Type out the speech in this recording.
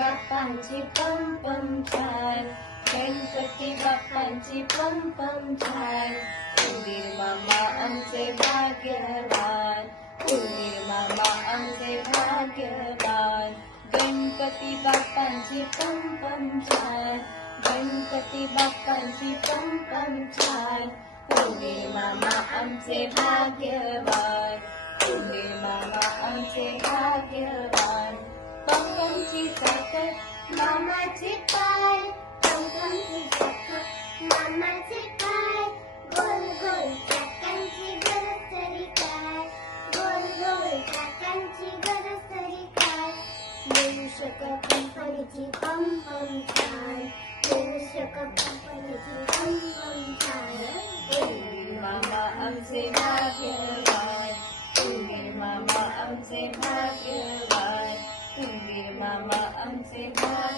बाप्पांची पम पम छान, गणपती बाप्पांची पम पम छान. उंदीर मामा आमचे भाग्यवान, उंदीर मामा आमचे भाग्यवान. गणपती बाप्पांची पम पम छान, गणपती बाप्पांची पम पम छान. उंदीर मामा आमचे भाग्यवान, उंदीर मामा आमचे भाग्यवान. पंपमची साखर मामाचे पाय, पंपमची साखर मामाचे पाय. गोल गोल चाकांची गरज तरी काय, गोल गोल चाकांची गरज तरी काय. मनुष्य कंपनीची पम पम छान, मनुष्य कंपनीची पम पम छान. उंदीर मामा आमचे भाग्यवान, उंदीर मामा आमचे भाग्यवान, उंदीर मामा आमचे भाग्यवान.